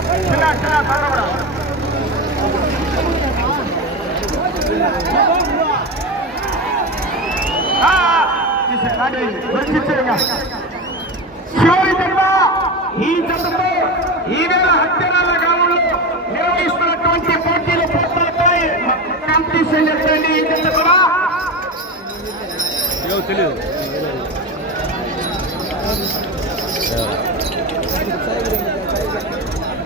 చిన్న జన్మ ఈ జతతో ఈ వేళ హత్యరాల గ్రామంలో నిర్వహిస్తున్నటువంటి పోటీలు పూర్తవుతాయి కాంపిటీషన్ చెప్పండి ఈ జత కూడా తెలియదు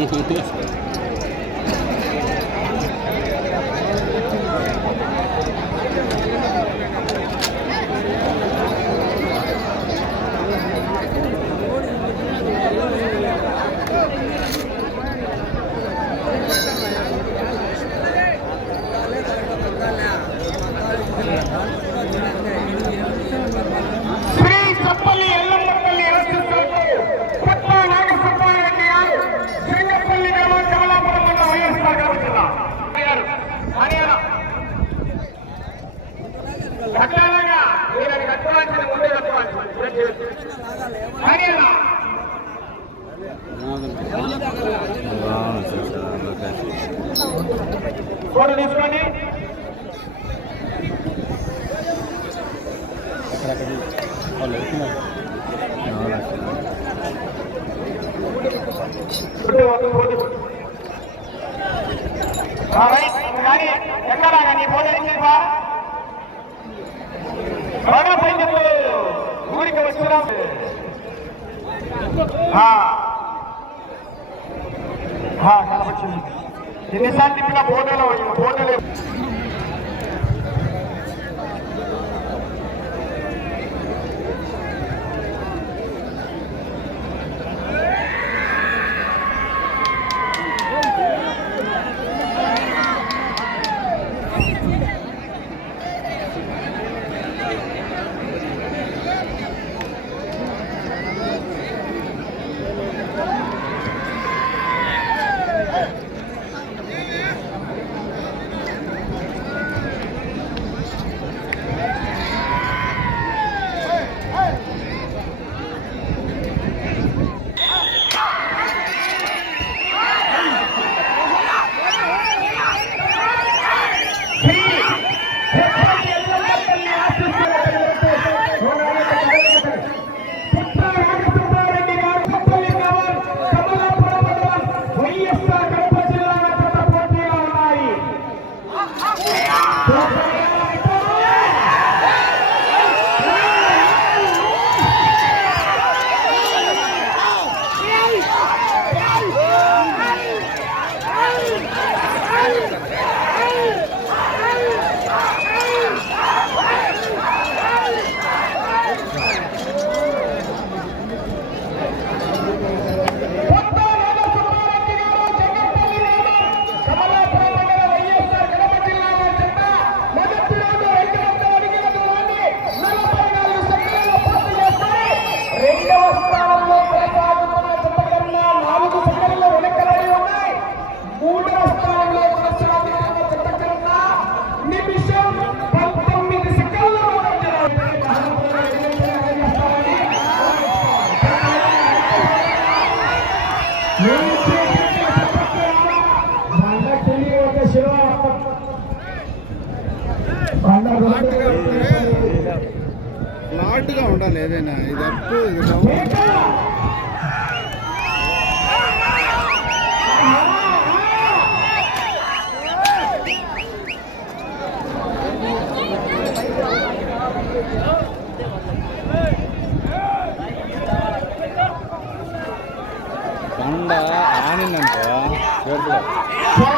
Obrigado. వీళ్ళని కట్టుకోవాల్సిన ముందే కట్టుకోవాల్సింది హర్యానా ఫోటో తీసుకొని ఫోటో ఫోటో కానీ ఎక్కడ కానీ ఫోటో మన సైన్యంలో ఊరికి వచ్చినాం కనపచ్చింది ఎన్నిసార్లు తిప్పిన ఫోటోలో ఫోటోలు ఏదైనా ఇది అప్పు ఇది బండ ఆనిందంట ఎవరు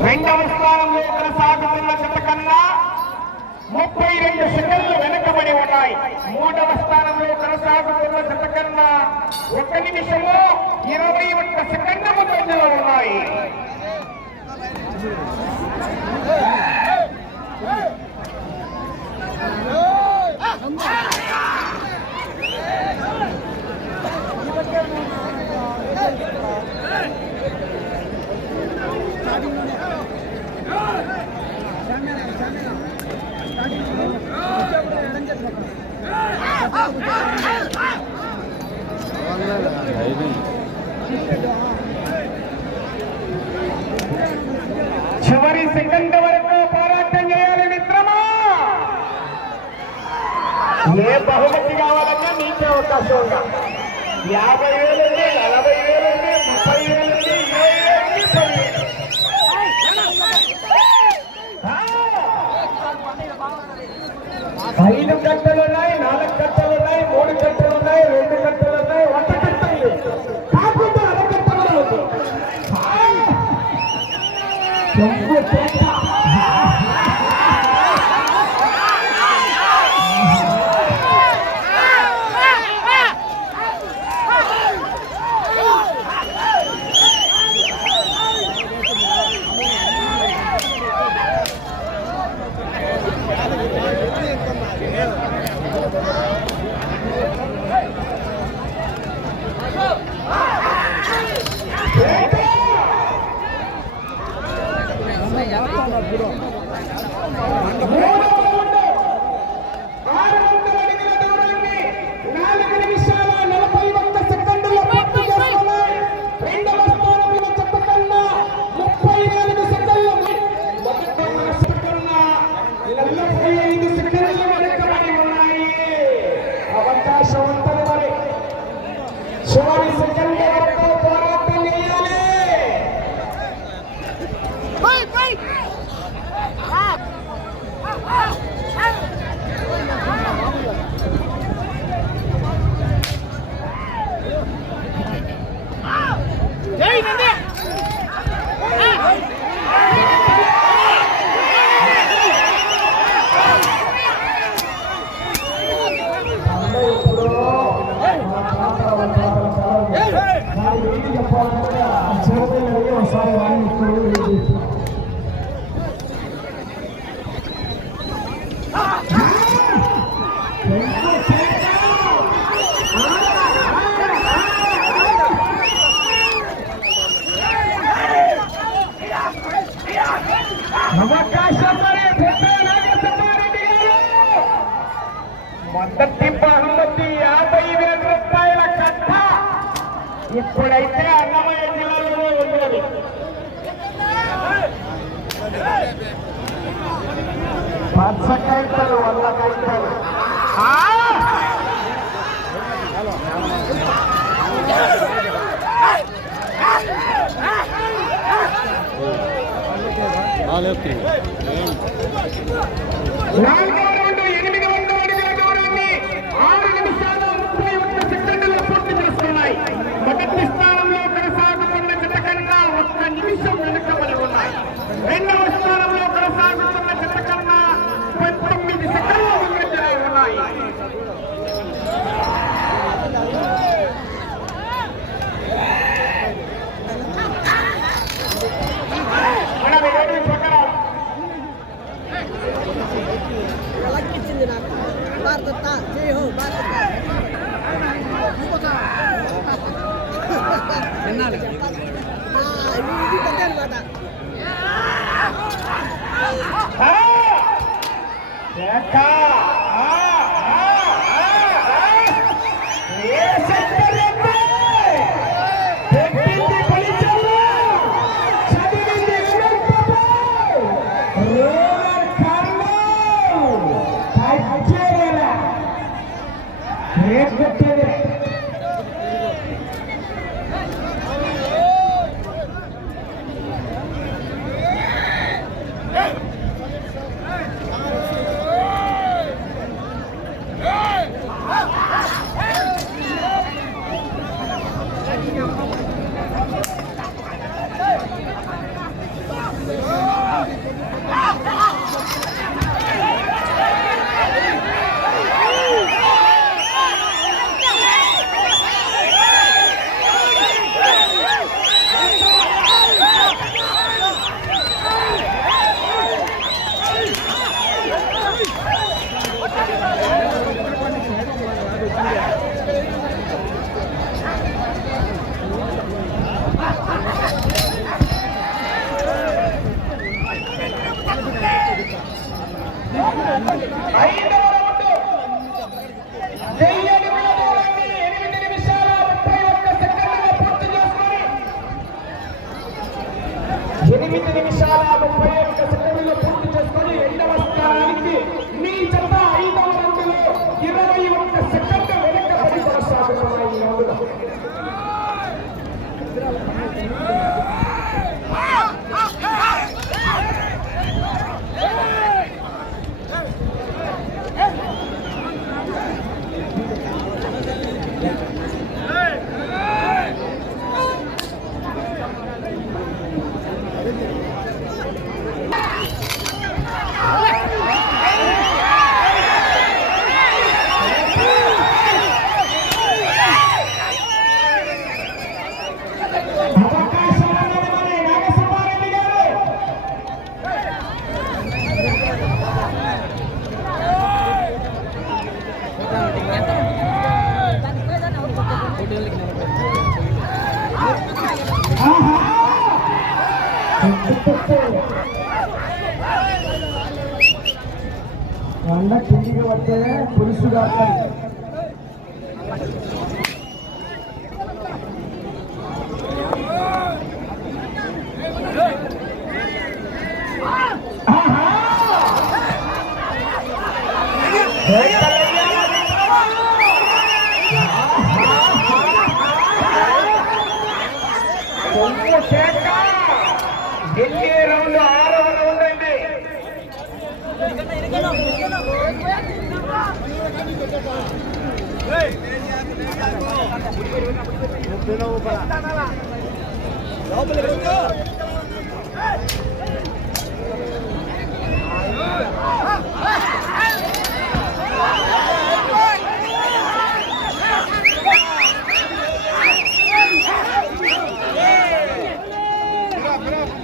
రెండవ స్థానంలో కొనసాగుతున్న జత ముప్పై రెండు సెకండ్లు వెనుకబడి ఉన్నాయి. మూడవ స్థానంలో కొనసాగుతున్న జత కన్నా ఒక నిమిషము ఇరవై ఒక్క సెకండ్లు ముందంజలో ఉన్నాయి. ఐదు కట్టలు ఉన్నాయి నాలుగు కట్టలు ఉన్నాయి మూడు కట్టలు ఉన్నాయి రెండు కట్టలు ఉన్నాయి ఒక కట్ట కాకుండా అరకట్టలు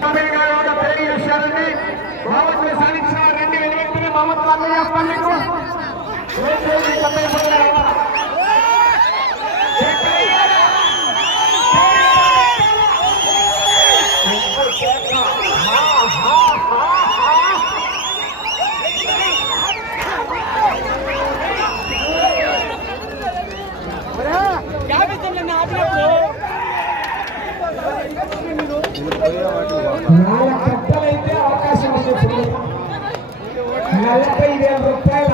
తమిళనాడు పెళ్లి విషయాలని మహమ్మద్ సాధించిన రెండు వేల వ్యక్తులు మహమ్మద్ వాళ్ళు చెప్పండి అయితే అవకాశం ఉంది నలభై వేల రూపాయల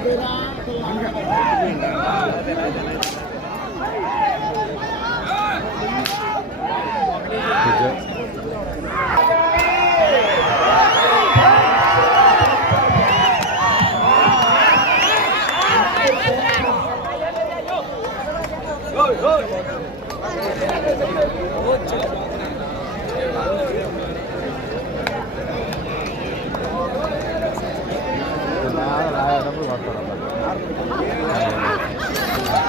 不对啦，都拿。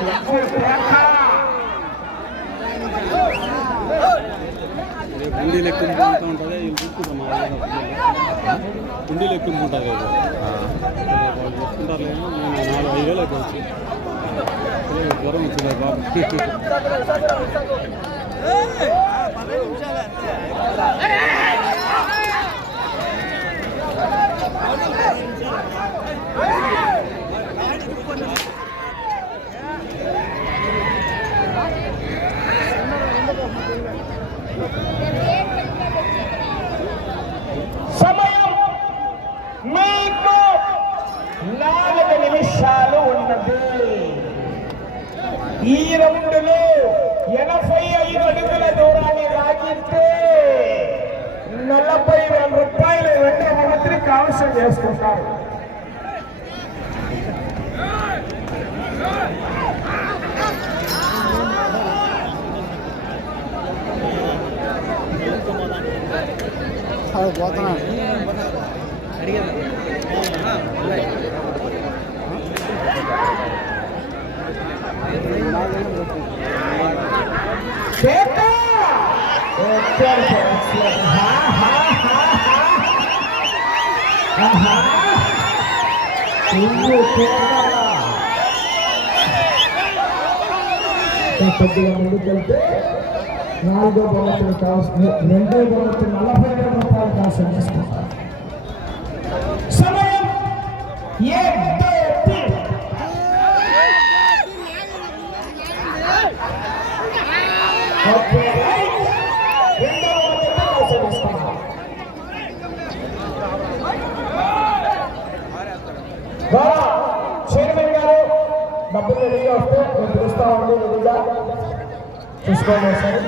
రేపు కుండీలు ఎక్కువ ఉంటుంది? గుండీలు ఎక్కువ ఉంటుంది వాళ్ళు. చూసుకుంటారు లేదు నేను నాలుగు ఐదు వేలు జ్వరం వచ్చింది బాబు మీకు నాలుగు నిమిషాలు ఉన్నది ఈ రౌండ్లో ఎనభై ఐదు అడుగుల దూరాన్ని లాగితే నలభై వేల రూపాయలు రెండవ మంత్రి కావసం చేసుకుంటారు. పోతున్నా. Beta! Open కొద్దిగా ముందుకెళ్తే నాలుగో బహుమతిని కావాల్సిన రెండో నలభై వేల రూపాయలు కావాల్సిన సమయం ఓకే రైట్. రెండో బహుమతి కావాల్సిన తీసుకుంటారు ద్వారా చైర్మన్ గారు డబ్బులు రెడీగా వస్తే నేను పిలుస్తామండి రెడీగా చూసుకోండి ఒకసారి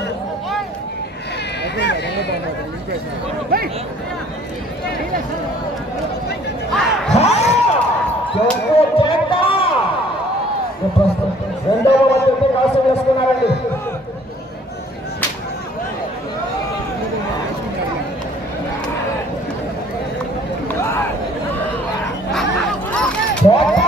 రెండవ మంది కాసు వేసుకున్నారండి కోట!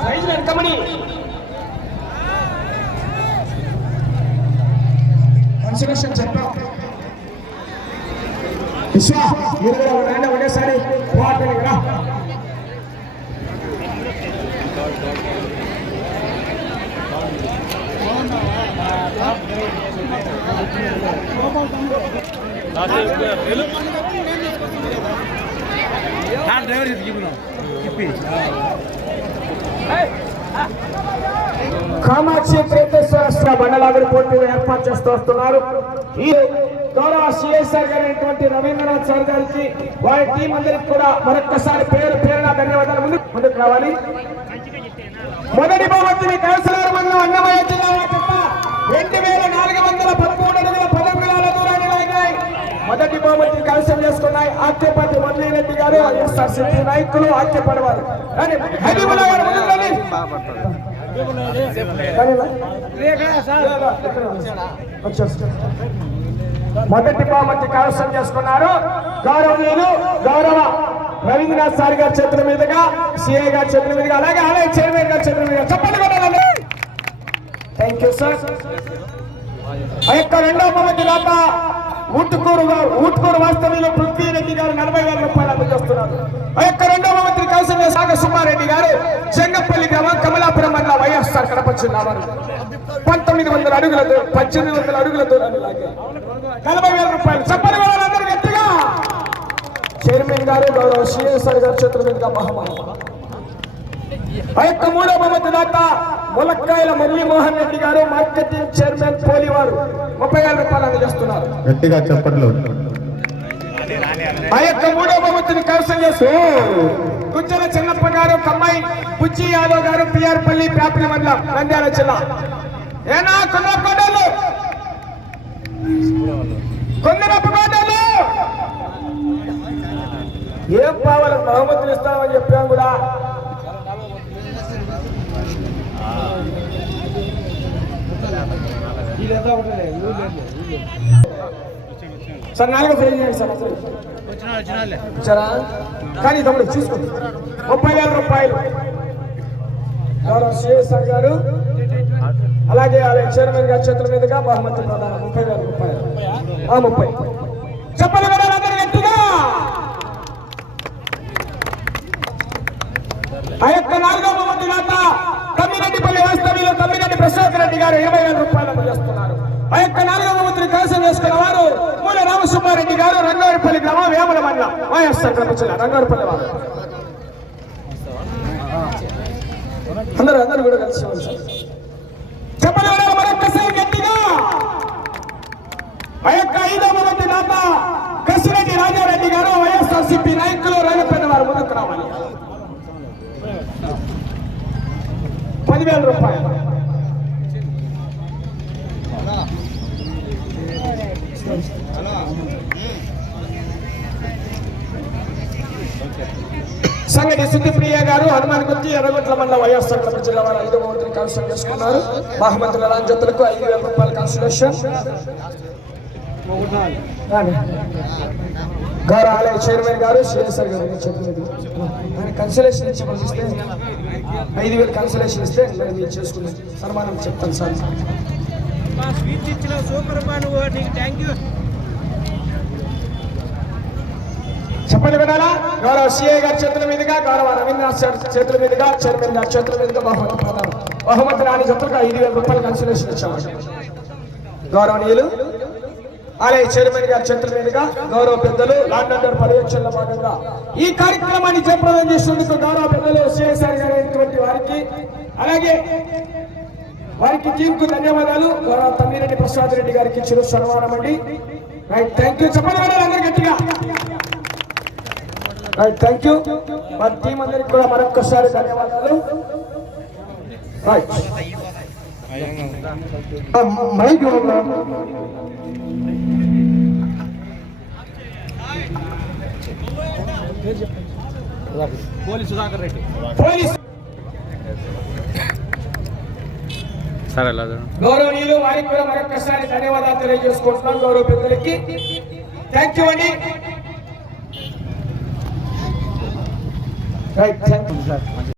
ప్రైజ్ వెనకమని కన్సిడరేషన్ చెప్పాం విశ్వ మీరు కూడా ఒక నాయన ఒకటేసారి పోవాలి కదా డ్రైవర్ చెప్పిన చెప్పి కామాక్షి ప్రేతేశ్వర బండలాగుడి పోటీలు ఏర్పాటు చేస్తూ వస్తున్నారు. ఈ గౌరవ సిఎస్ఆర్ గారైనటువంటి రవీంద్రనాథ్ సార్ గారికి వారి టీం అందరికి కూడా మరొక్కసారి పేరు పేరున ధన్యవాదాలు ముందు ముందుకు రావాలి. మొదటి బహుమతిని కౌన్సిలర్ మండలం అన్నమయ్య జిల్లా చెత్త రెండు వేల నాలుగు వందల పదమూడు అడుగుల పదకొండు దూరాన్ని లాగాయి మొదటి బహుమతి కైవసం చేసుకున్నాయి. ఆక్యపతి మురళీరెడ్డి గారు వైఎస్ఆర్ సిపి నాయకులు ఆక్యపడవారు కానీ హరిముల గారు మొదటి బహుమతి కైవసం చేసుకున్నారు. గౌరవనీయులు గౌరవ రవీంద్రనాథ్ సార్ గారి చేతుల మీదుగా సిఐ గారి చేతుల మీదుగా అలాగే ఆలయ చైర్మన్ గారి చేతుల మీదుగా చెప్పండి థ్యాంక్ యూ సార్. ఆ యొక్క రెండవ బహుమతి దాకా ఊటుకూరు ఊటుకూరు వాస్తవ్యంలో పృథ్వీరెడ్డి గారు నలభై వేల రూపాయలు అందజేస్తున్నారు. ఆ యొక్క రెండవ మంత్రి కౌశల్య సాగ సుబ్బారెడ్డి గారు చెంగపల్లి గ్రామం కమలాపురం మండల వైఎస్ఆర్ కడప జిల్లా వారు. పంతొమ్మిది వందల అడుగుల పద్దెనిమిది వందల అడుగుల దూరాన్ని లాగారు నలభై వేల రూపాయలు. చెప్పని వాళ్ళందరూ గట్టిగా. చైర్మన్ గారు గౌరవ సిఎస్ఆర్ గారి చేతుల మీదుగా బహుమానం. ఆ యొక్క మూడవ మంత్రి దాకా ములక్కాయల మురళీమోహన్ రెడ్డి గారు మార్కెటింగ్ చైర్మన్ పోలి వారు ముప్పై వేల రూపాయలు అందజేస్తున్నారు. గట్టిగా చెప్పట్లు ఆ యొక్క మూడో బహుమతిని కైవసం చేస్తూ గుజ్జల చిన్నప్ప గారు కమ్మాయి బుచ్చి యాదవ్ గారు పిఆర్ పల్లి ప్యాపిలి మండలం నంద్యాల జిల్లా. ఏనా కొందరపడ్డాలు కొందరపడ్డాలు ఏం పావాలి బహుమతులు ఇస్తామని చెప్పాం కూడా. సార్ నాలుగో ఫ్రీ చేయండి సార్ అసలు. వచ్చిన కానీ తమ్ముడు చూసుకోండి. ముప్పై వేల రూపాయలు. గౌరవ సిఎస్ఆర్ గారు అలాగే అలాగే చైర్మన్ గారి చేతుల మీదుగా బహుమతి ప్రధాన ముప్పై వేల రూపాయలు. ముప్పై. చెప్పలు కూడా అందరు గట్టిగా ఆ యొక్క నాలుగో బహుమతి దాత తమ్మిరెడ్డిపల్లి వాస్తవ్యంలో తమ్మిరెడ్డి ప్రసాద్ రెడ్డి గారు ఇరవై వేల రూపాయలు చేస్తున్నారు. ఆ యొక్క నాలుగవ మంత్రి కలసం చేసుకున్న వారు మూల రామసుబ్బారెడ్డి గారు రంగారెడ్డిపల్లి గ్రామం వేమల మండలం వైఎస్ఆర్ కడప జిల్లా రంగారెడ్డిపల్లి వారు. అందరూ అందరూ కూడా కలిసి ఇవ్వండి సార్. చెప్పండి ఎవరైనా మరొక్కసారి గట్టిగా. ఆ యొక్క ఐదవ మంత్రి దాత కసిరెడ్డి రాజారెడ్డి గారు వైఎస్ఆర్ సిపి నాయకులు రైలుపేట వారు ముందుకు రావాలి. పదివేల రూపాయలు. సంగటి సిద్ధిప్రియ గారు హనుమాన్ గుర్తి ఎర్రగొట్ల మండల వైఎస్ఆర్ కడప జిల్లా వారు ఐదవ మంత్రిని కన్సల్ట్ చేసుకున్నారు. బహుమతుల రాజ్యతలకు ఐదు వేల రూపాయల కన్సల్టేషన్ గౌరవ ఆలయ చైర్మన్ గారు సిఎస్ఆర్ గారు నేను చెప్పలేదు. ఆయన కన్సలేషన్ ఇచ్చి పంపిస్తే ఐదు వేలు కన్సలేషన్ ఇస్తే మరి సన్మానం చెప్తాను సార్. మా స్వీట్ ఇచ్చిన సూపర్ మా నీకు థ్యాంక్ యూ చెప్పండి వినాలా? గౌరవ సిఐ గారి చేతుల మీదుగా గౌరవ రవీంద్రనాథ్ చేతుల మీదుగా చైర్మన్ గారి చేతుల మీదుగా బహుమతి ప్రదానం బహుమతి రాని జతలకు ఐదు వేల రూపాయలు కన్సలేషన్ ఇచ్చాము. గౌరవనీయులు ఆలయ చైర్మన్ గారి చేతుల మీదుగా గౌరవ పెద్దలు లాండర్ పర్యవేక్షణలో భాగంగా ఈ కార్యక్రమాన్ని జయప్రదం చేసినందుకు గౌరవ పెద్దలు సిఎస్ఆర్ గారు వారికి అలాగే వారికి టీంకు ధన్యవాదాలు. తమ్మిరెడ్డి ప్రసాద్ రెడ్డి గారికి చిరు సన్మానం అండి. రైట్ థ్యాంక్ యూ చెప్పండి అందరు గట్టిగా. రైట్ థ్యాంక్ యూ మా టీం అందరికి కూడా మరొక్కసారి ధన్యవాదాలు. రైట్. మైక్ ఇవ్వండి. పోలీసు సుధాకర్ రెడ్డి. పోలీస్ సరే గౌరవనీయులు వారికి కూడా మరొక్కసారి ధన్యవాదాలు తెలియజేసుకుంటున్నాం గౌరవ పెద్దలకి. థ్యాంక్ యూ అండి రైట్ థ్యాంక్ యూ